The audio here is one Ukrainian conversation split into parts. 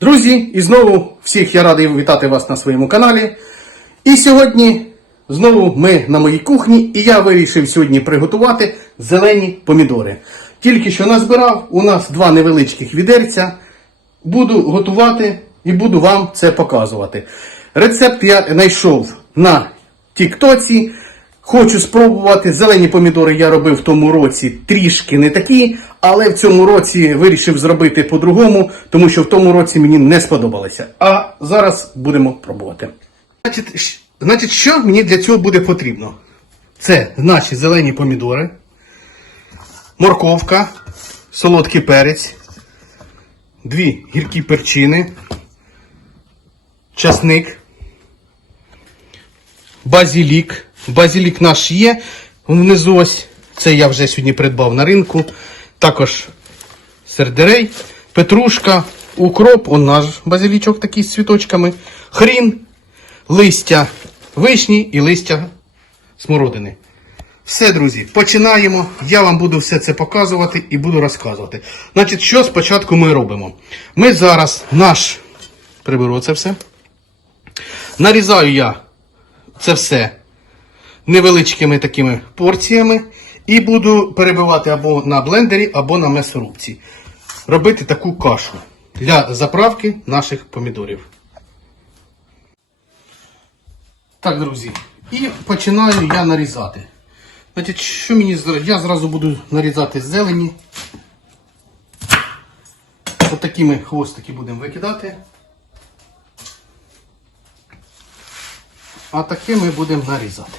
Друзі, і знову всіх я радий вітати вас на своєму каналі. І сьогодні знову ми на моїй кухні, і я вирішив сьогодні приготувати зелені помідори. Тільки що назбирав, у нас два невеличких відерця. Буду готувати і буду вам це показувати. Рецепт я знайшов на Тіктоці. Хочу спробувати. Зелені помідори я робив в тому році трішки не такі, але в цьому році вирішив зробити по-другому, тому що в тому році мені не сподобалося. А зараз будемо пробувати. Значить, значить, що мені для цього буде потрібно? Це наші зелені помідори, морковка, солодкий перець, дві гіркі перчини, часник, базілік. Базілік наш є. Внизу ось. Це я вже сьогодні придбав на ринку. Також сердерей, петрушка, укроп, он наш базилічок такий з цвіточками, хрін, листя вишні і листя смородини. Все, друзі, починаємо. Я вам буду все це показувати і буду розказувати. Значить, що спочатку ми робимо? Ми зараз наш. Приберу це все. Нарізаю я це все невеличкими такими порціями і буду перебивати або на блендері, або на м'ясорубці. Робити таку кашу для заправки наших помідорів. Так, друзі. І починаю я нарізати. Значить, що мені Я зразу буду нарізати зелені. Отакими хвостики будемо викидати. А таке ми будемо нарізати.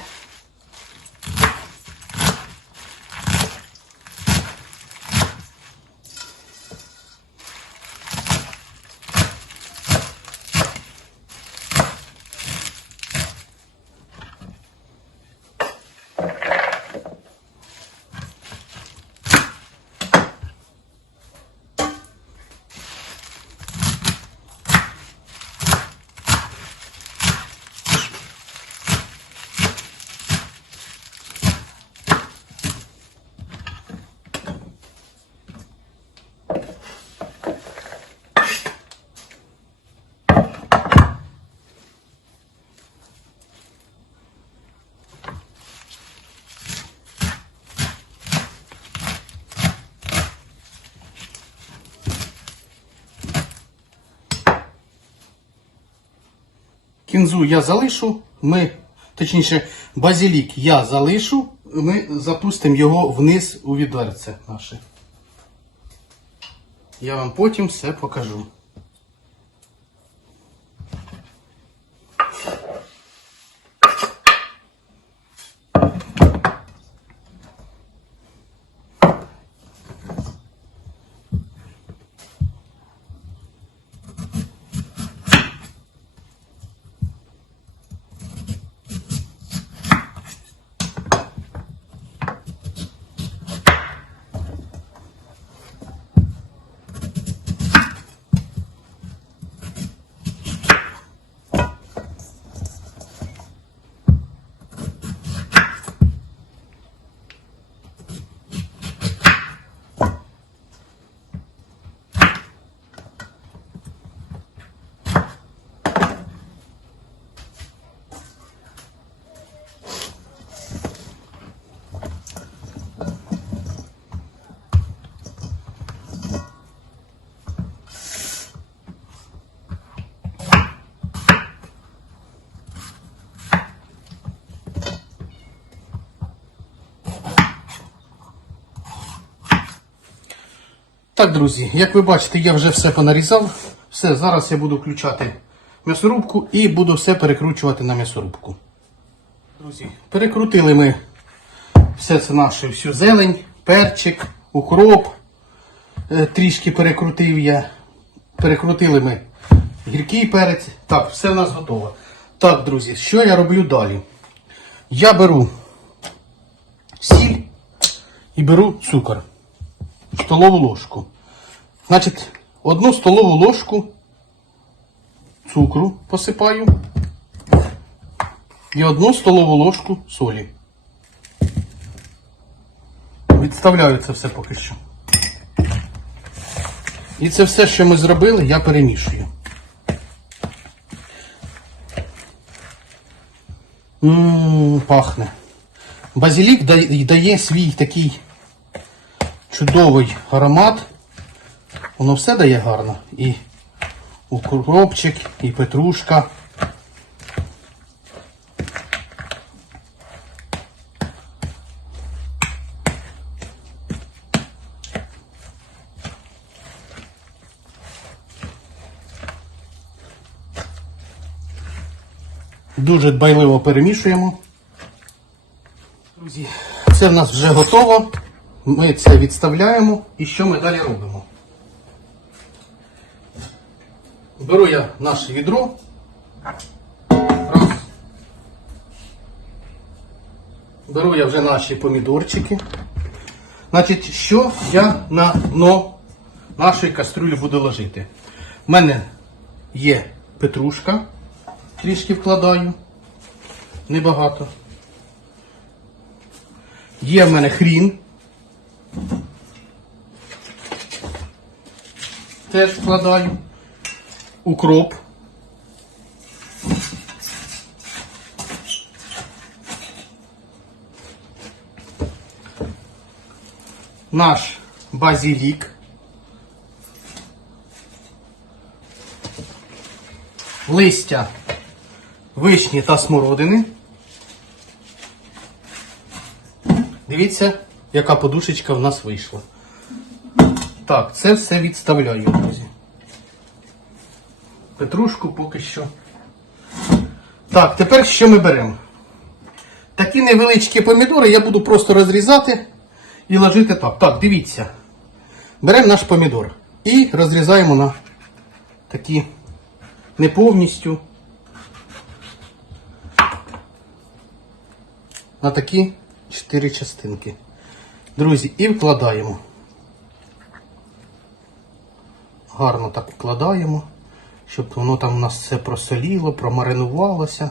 Кінзу я залишу, ми, точніше, базилік я залишу, ми запустимо його вниз у відерце наше. Я вам потім все покажу. Так, друзі, як ви бачите, я вже все понарізав. Все, зараз я буду включати м'ясорубку і буду все перекручувати на м'ясорубку. Друзі, перекрутили ми все це наше, всю зелень, перчик, укроп. Е, Трішки перекрутив я. Перекрутили ми гіркий перець. Так, все в нас готово. Так, друзі, що я роблю далі? Я беру сіль і беру цукор столову ложку. Значить, одну столову ложку цукру посипаю і одну столову ложку солі. Відставляю це все поки що. І це все, що ми зробили, я перемішую. Ммм, пахне. Базилік дає свій такий чудовий аромат. Воно все дає гарно. І укропчик, і петрушка. Дуже дбайливо перемішуємо. Друзі, це в нас вже готово. Ми це відставляємо. І що ми далі робимо? Беру я наше відро. Раз. Беру я вже наші помідорчики. Значить, що я на дно нашої кастрюлі буду ложити? У мене є петрушка, трішки вкладаю, небагато. Є в мене хрін. Теж вкладаю. Укроп. Наш базилік. Листя вишні та смородини. Дивіться, яка подушечка в нас вийшла. Так, це все відставляю, друзі. Петрушку поки що. Так, тепер що ми беремо? Такі невеличкі помідори я буду просто розрізати і ложити так. Так, дивіться. Беремо наш помідор і розрізаємо на такі не повністю. На такі чотири частинки. Друзі, і вкладаємо. Гарно так вкладаємо, щоб воно там у нас все просоліло, промаринувалося.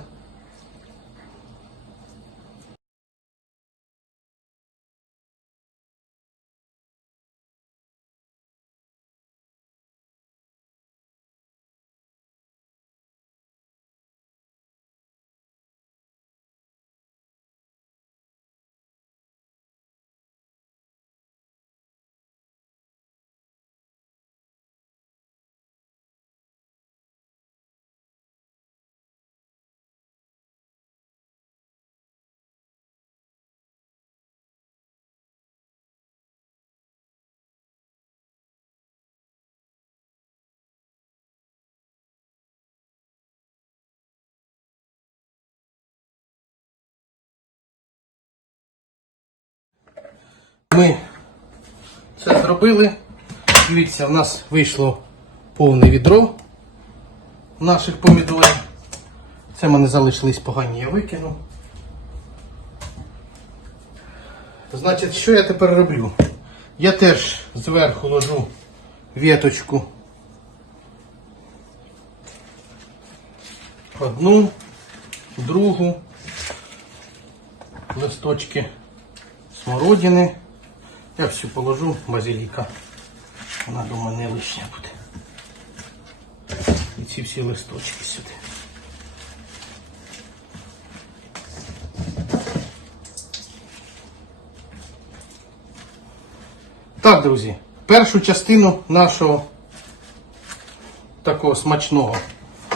Ми це зробили. Дивіться, в нас вийшло повне відро наших помідорів. Це в мене залишились погані, я викину. Значить, що я тепер роблю? Я теж зверху ложу віточку. Одну, другу, листочки смородини. Я всю положу базиліка. Вона думаю не лишня буде. І ці всі листочки сюди. Так, друзі, першу частину нашого такого смачного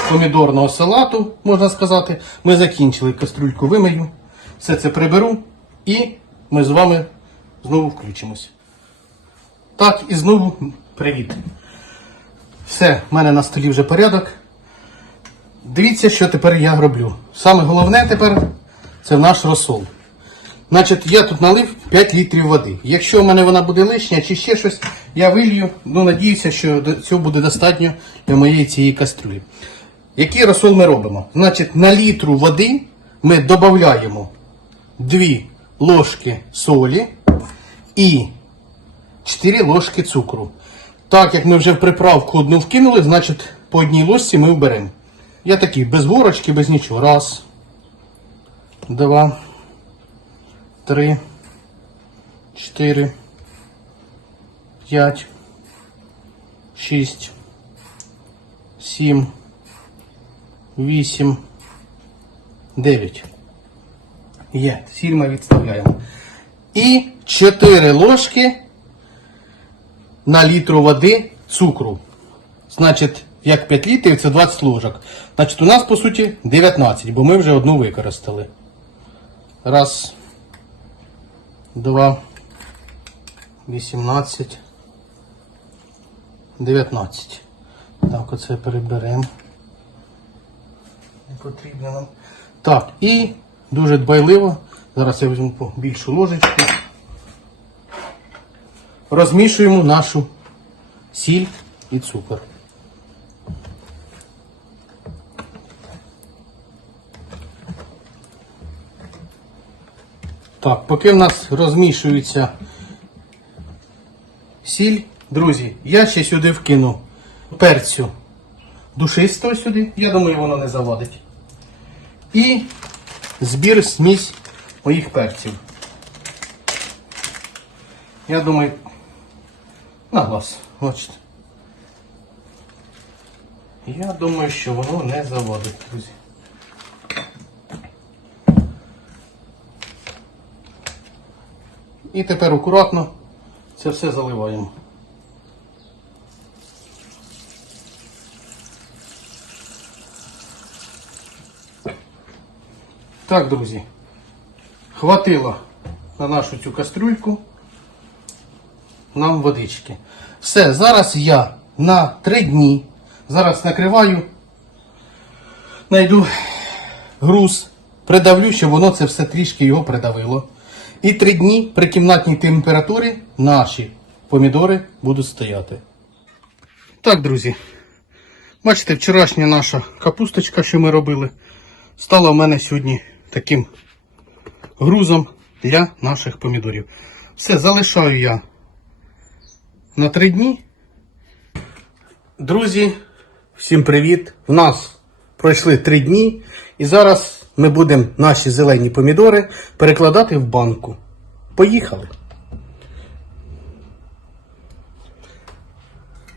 помідорного салату, можна сказати, ми закінчили кастрюльку вимию. Все це приберу і ми з вами знову включимось. Так, і знову привіт. Все, в мене на столі вже порядок. Дивіться, що тепер я роблю. Саме головне тепер це наш розсол. Значить, я тут налив 5 літрів води. Якщо в мене вона буде лишня чи ще щось, я вилью, ну надіюся, що цього буде достатньо для моєї цієї кастрюлі. Який розсол ми робимо? Значить, на літру води ми додаємо 2 ложки солі і 4 ложки цукру. Так як ми вже в приправку одну вкинули, значить по одній ложці ми вберемо. Я такий, без горочки, без нічого. Раз, два, три, чотири, п'ять, шість, сім, вісім, дев'ять. Є, сіль ми відставляємо. І 4 ложки на літру води цукру. Значить, як 5 літрів, це 20 ложок. Значить, у нас, по суті, 19, бо ми вже одну використали. Раз, два, 18, 19. Так, оце переберемо. Не потрібно нам. Так, і дуже дбайливо. Зараз я візьму більшу ложечку. Розмішуємо нашу сіль і цукор. Так, поки в нас розмішується сіль, друзі, я ще сюди вкину перцю душистого сюди, я думаю, воно не завадить. І збір смісь моїх перців. Я думаю, на глаз, бачите. Я думаю, що воно не заводить, друзі. І тепер акуратно це все заливаємо. Так, друзі, хватило на нашу цю кастрюльку нам водички. Все, зараз я на три дні. Зараз накриваю, знайду груз, придавлю, щоб воно це все трішки його придавило. І три дні при кімнатній температурі наші помідори будуть стояти. Так, друзі. Бачите, вчорашня наша капусточка, що ми робили, стала в мене сьогодні таким грузом для наших помідорів. Все, залишаю я на три дні. Друзі, всім привіт! В нас пройшли три дні, і зараз ми будемо наші зелені помідори перекладати в банку. Поїхали!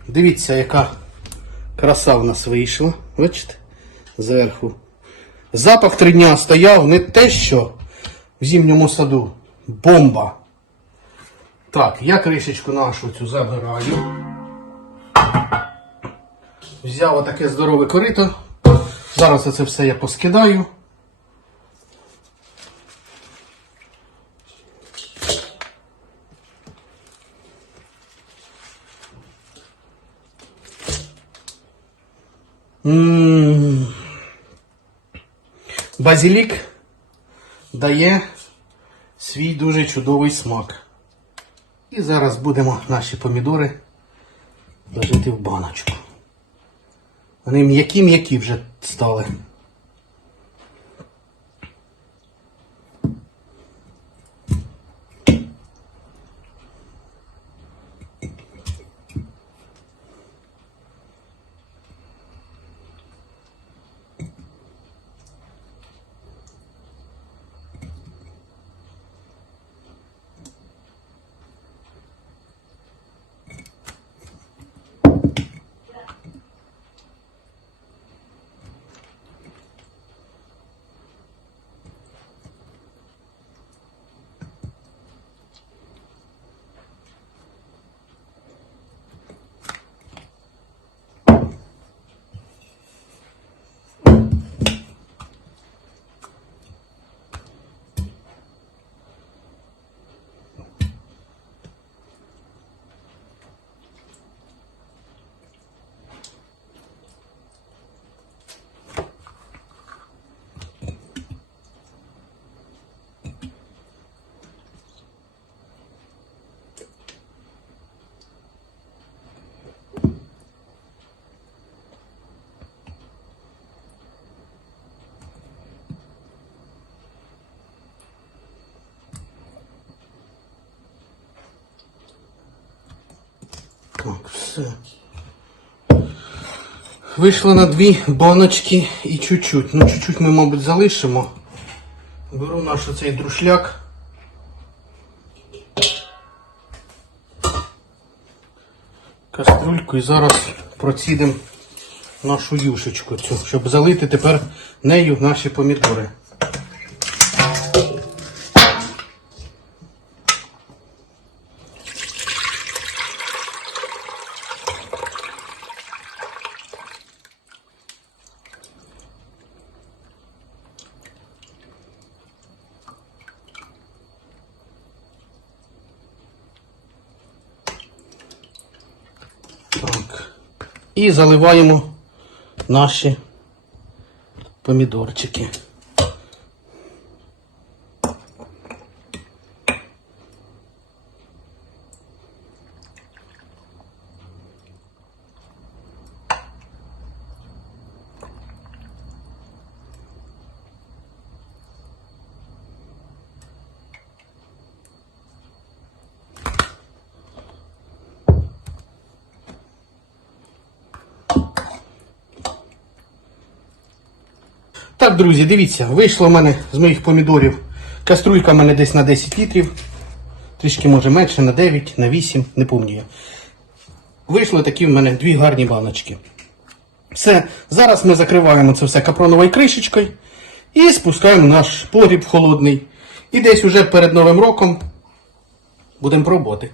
Дивіться, яка краса в нас вийшла. Бачите? Зверху. Запах три дня стояв не те, що в зимньому саду. Бомба. Так, я кришечку нашу цю забираю. Взяв отаке здорове корито. Зараз це все я поскидаю. Базилік дає свій дуже чудовий смак. І зараз будемо наші помідори ложити в баночку. Вони м'які-м'які вже стали. Так, все. Вийшло на дві баночки і чуть-чуть. Ну, чуть-чуть ми, мабуть, залишимо. Беру наш оцей друшляк. Кастрюльку і зараз процідимо нашу юшечку цю, щоб залити тепер нею наші помідори. І заливаємо наші помідорчики. Так, друзі, дивіться, вийшло в мене з моїх помідорів. Каструлька в мене десь на 10 літрів. Трішки може менше, на 9, на 8, не пам'ятаю. Вийшло такі в мене дві гарні баночки. Все, зараз ми закриваємо це все капроновою кришечкою і спускаємо наш погріб холодний. І десь уже перед Новим роком будемо пробувати.